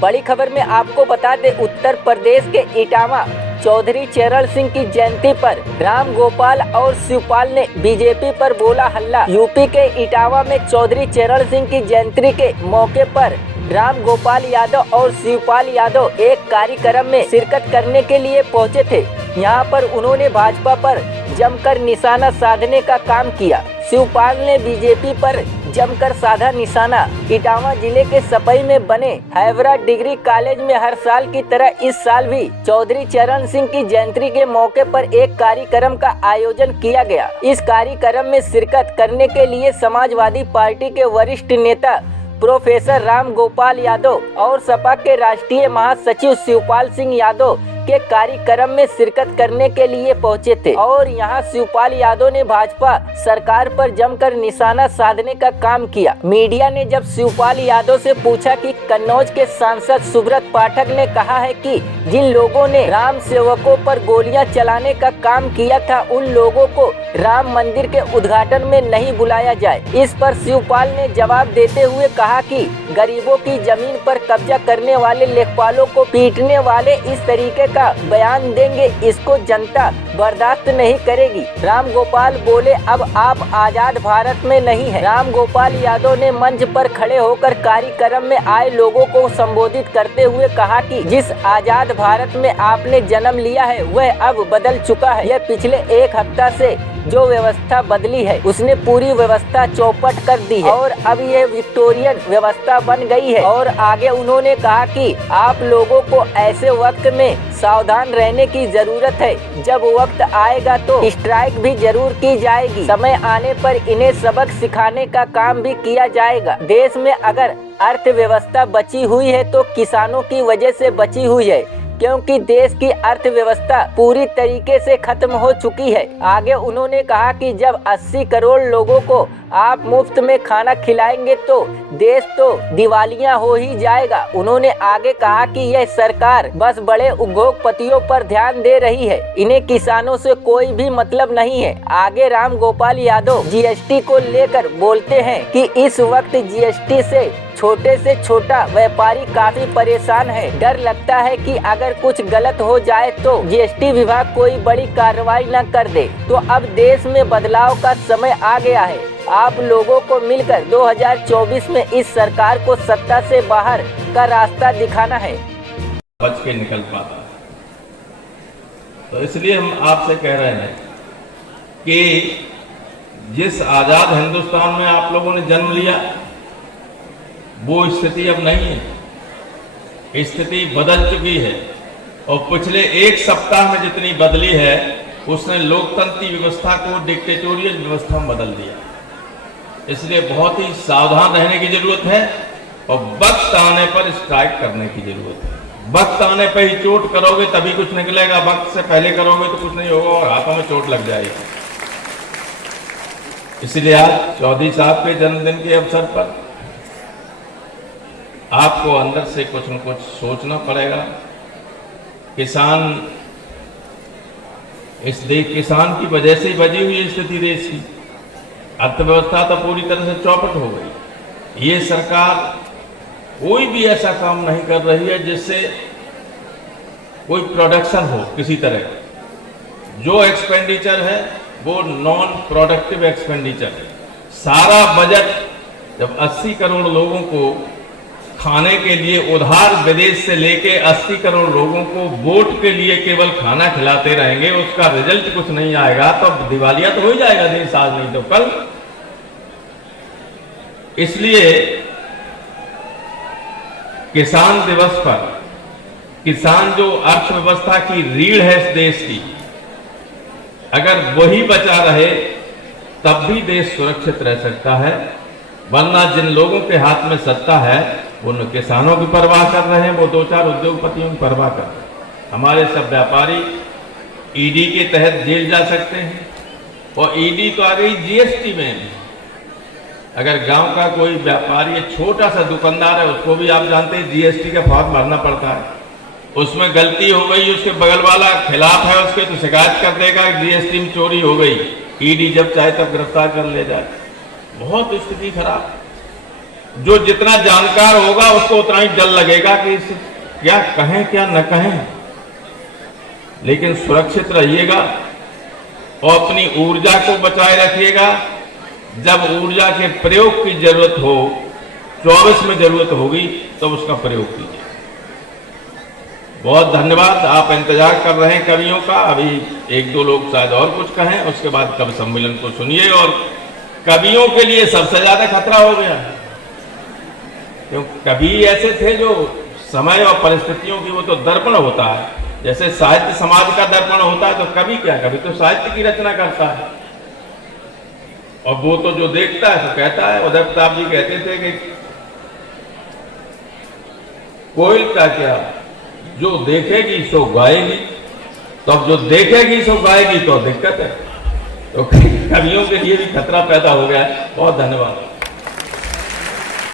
बड़ी खबर में आपको बता दें, उत्तर प्रदेश के इटावा चौधरी चरण सिंह की जयंती पर राम गोपाल और शिवपाल ने बीजेपी पर बोला हल्ला। यूपी के इटावा में चौधरी चरण सिंह की जयंती के मौके पर राम गोपाल यादव और शिवपाल यादव एक कार्यक्रम में शिरकत करने के लिए पहुंचे थे। यहां पर उन्होंने भाजपा पर जमकर निशाना साधने का काम किया। शिवपाल ने बीजेपी पर जमकर साधा निशाना। इटावा जिले के सपई में बने हैवरा डिग्री कॉलेज में हर साल की तरह इस साल भी चौधरी चरण सिंह की जयंती के मौके पर एक कार्यक्रम का आयोजन किया गया। इस कार्यक्रम में शिरकत करने के लिए समाजवादी पार्टी के वरिष्ठ नेता प्रोफेसर राम गोपाल यादव और सपा के राष्ट्रीय महासचिव शिवपाल सिंह यादव के कार्यक्रम में शिरकत करने के लिए पहुंचे थे और यहां शिवपाल यादव ने भाजपा सरकार पर जमकर निशाना साधने का काम किया। मीडिया ने जब शिवपाल यादव से पूछा कि कन्नौज के सांसद सुब्रत पाठक ने कहा है कि जिन लोगों ने राम सेवकों पर गोलियां चलाने का काम किया था, उन लोगों को राम मंदिर के उद्घाटन में नहीं बुलाया जाए। इस पर शिवपाल ने जवाब देते हुए कहा कि गरीबों की जमीन पर कब्जा करने वाले लेखपालों को पीटने वाले इस तरीके का बयान देंगे, इसको जनता बर्दाश्त नहीं करेगी। राम गोपाल बोले, अब आप आजाद भारत में नहीं है। राम गोपाल यादव ने मंच पर खड़े होकर कार्यक्रम में आए लोगों को संबोधित करते हुए कहा कि जिस आजाद भारत में आपने जन्म लिया है वह अब बदल चुका है। यह पिछले एक हफ्ता से जो व्यवस्था बदली है उसने पूरी व्यवस्था चौपट कर दी है और अब यह विक्टोरियन व्यवस्था बन गई है। और आगे उन्होंने कहा कि आप लोगों को ऐसे वक्त में सावधान रहने की जरूरत है। जब वक्त आएगा तो स्ट्राइक भी जरूर की जाएगी। समय आने पर इन्हें सबक सिखाने का काम भी किया जाएगा। देश में अगर अर्थव्यवस्था बची हुई है तो किसानों की वजह से बची हुई है, क्योंकि देश की अर्थव्यवस्था पूरी तरीके से खत्म हो चुकी है। आगे उन्होंने कहा कि जब 80 करोड़ लोगों को आप मुफ्त में खाना खिलाएंगे तो देश तो दिवालिया हो ही जाएगा। उन्होंने आगे कहा कि यह सरकार बस बड़े उद्योगपतियों पर ध्यान दे रही है, इन्हें किसानों से कोई भी मतलब नहीं है। आगे राम गोपाल यादव जीएसटी को लेकर बोलते हैं कि इस वक्त जीएसटी से छोटा व्यापारी काफी परेशान है। डर लगता है कि अगर कुछ गलत हो जाए तो जीएसटी विभाग कोई बड़ी कार्रवाई न कर दे। तो अब देश में बदलाव का समय आ गया है। आप लोगों को मिलकर 2024 में इस सरकार को सत्ता से बाहर का रास्ता दिखाना है। बच के निकल पाता, तो इसलिए हम आपसे कह रहे हैं कि जिस आजाद हिंदुस्तान में आप लोगों ने जन्म लिया वो स्थिति अब नहीं है। स्थिति बदल चुकी है और पिछले एक सप्ताह में जितनी बदली है उसने लोकतंत्री व्यवस्था को डिक्टेटोरियल व्यवस्था में बदल दिया। इसलिए बहुत ही सावधान रहने की जरूरत है और वक्त आने पर स्ट्राइक करने की जरूरत है। वक्त आने पर ही चोट करोगे तभी कुछ निकलेगा, वक्त से पहले करोगे तो कुछ नहीं होगा और हाथों में चोट लग जाएगी। इसलिए आज चौधरी साहब के जन्मदिन के अवसर पर आपको अंदर से कुछ न कुछ सोचना पड़ेगा। किसान किसान की वजह से ही बची हुई स्थिति देश की। अर्थव्यवस्था तो पूरी तरह से चौपट हो गई। ये सरकार कोई भी ऐसा काम नहीं कर रही है जिससे कोई प्रोडक्शन हो किसी तरह। जो एक्सपेंडिचर है वो नॉन प्रोडक्टिव एक्सपेंडिचर है। सारा बजट जब 80 करोड़ लोगों को खाने के लिए उधार विदेश से लेके 80 करोड़ लोगों को वोट के लिए केवल खाना खिलाते रहेंगे, उसका रिजल्ट कुछ नहीं आएगा तो दिवालिया तो हो ही जाएगा देश, आज नहीं तो कल। इसलिए किसान दिवस पर किसान जो अर्थव्यवस्था की रीढ़ है इस देश की, अगर वही बचा रहे तब भी देश सुरक्षित रह सकता है। वरना जिन लोगों के हाथ में सत्ता है वो न किसानों की परवाह कर रहे हैं, वो 2-4 उद्योगपतियों की परवाह कर रहे हैं। हमारे सब व्यापारी ईडी के तहत जेल जा सकते हैं और ईडी तो आ गई जीएसटी में। अगर गांव का कोई व्यापारी छोटा सा दुकानदार है उसको भी आप जानते हैं जीएसटी का फॉर्म भरना पड़ता है। उसमें गलती हो गई, उसके बगल वाला खिलाफ है उसके तो शिकायत कर देगा जीएसटी में चोरी हो गई, ईडी जब चाहे तब गिरफ्तार कर ले जाए। बहुत स्थिति खराब। जो जितना जानकार होगा उसको उतना ही डर लगेगा कि क्या कहें क्या न कहें, लेकिन सुरक्षित रहिएगा और अपनी ऊर्जा को बचाए रखिएगा। जब ऊर्जा के प्रयोग की जरूरत हो, 24 में जरूरत होगी तो उसका प्रयोग कीजिए। बहुत धन्यवाद। आप इंतजार कर रहे हैं कवियों का, अभी एक दो लोग शायद और कुछ कहें, उसके बाद कवि सम्मेलन को सुनिए। और कवियों के लिए सबसे ज्यादा खतरा हो गया, क्योंकि कवि ऐसे थे जो समय और परिस्थितियों की, वो तो दर्पण होता है, जैसे साहित्य समाज का दर्पण होता है, तो कवि क्या, कवि तो साहित्य की रचना करता है और वो तो जो देखता है तो कहता है। उदय प्रताप जी कहते थे कि कोयल का क्या, जो देखेगी सो गाएगी, तो अब जो देखेगी सो गाएगी तो दिक्कत है। तो कवियों के लिए भी खतरा पैदा हो गया है। बहुत धन्यवाद।